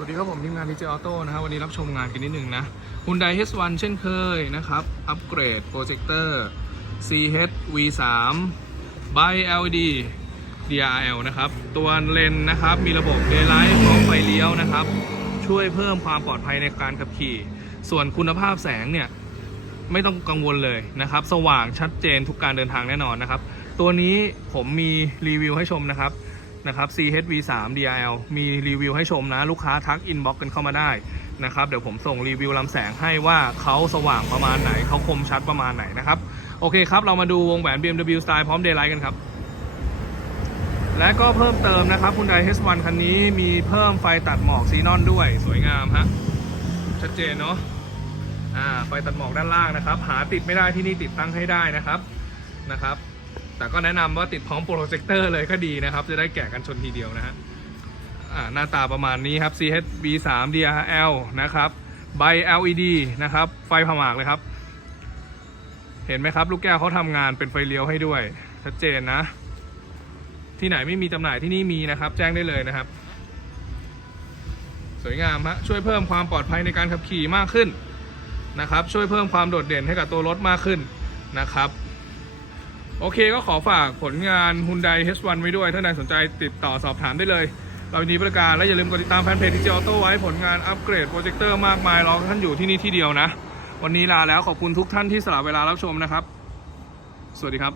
วัสดีครับผมทีมงาน DJ Auto นะครับวันนี้รับชมงานกันนิดหนึ่งนะ Hyundai H1 เช่นเคยนะครับ อัปเกรดโปรเจคเตอร์ CH V3 by LED DRL นะครับ ตัวเลนนะครับ มีระบบ Daylight พร้อมไฟเลี้ยวนะครับ ช่วยเพิ่มความปลอดภัยในการขับขี่ ส่วนคุณภาพแสงเนี่ย ไม่ต้องกังวลเลยนะครับ สว่างชัดเจนทุกการเดินทางแน่นอนนะครับ ตัวนี้ผมมีรีวิวให้ชมนะครับ นะครับ CHV3 DRL มีรีวิวให้ชมนะ ลูกค้าทักอินบ็อกกันเข้ามาได้นะครับ เดี๋ยวผมส่งรีวิวลำแสงให้ว่าเขาสว่างประมาณไหน เขาคมชัดประมาณไหนนะครับ โอเคครับ เรามาดูวงแหวน BMW Style พร้อม Daylight กันครับ และก็เพิ่มเติมนะครับ Hyundai H1 คันนี้มีเพิ่มไฟตัดหมอกซีนอนด้วย สวยงามฮะ ชัดเจนเนาะอ่าไฟตัดหมอกด้านล่างนะครับ หาติดไม่ได้ที่นี่ติดตั้งให้ได้นะครับนะครับ แต่ก็แนะนำว่าติดพร้อมโปรเจคเตอร์เลยก็ดีนะครับ จะได้แกะกันชนทีเดียวนะฮะหน้าตาประมาณนี้ครับ CHB3 DRL นะครับใบ LED นะครับ ไฟผ่าหมากเลยครับ เห็นไหมครับ ลูกแก้วเขาทำงานเป็นไฟเลี้ยวให้ด้วย ชัดเจนนะ ที่ไหนไม่มีจำหน่ายที่นี่มีนะครับ แจ้งได้เลยนะครับ สวยงามฮะช่วยเพิ่มความปลอดภัยในการขับขี่มากขึ้นนะครับ ช่วยเพิ่มความโดดเด่นให้กับตัวรถมากขึ้นนะครับ โอเคก็ขอฝากผลงาน Hyundai H1 ไว้ด้วย ถ้าใดสนใจติดต่อสอบถามได้เลย เรายินดีบริการและอย่าลืมกดติดตามแฟนเพจ DJ Auto ไว้ผลงานอัปเกรดโปรเจคเตอร์มากมายรอท่านอยู่ที่นี่ที่เดียวนะ วันนี้ลาแล้วขอบคุณทุกท่านที่สละเวลารับชมนะครับ สวัสดีครับ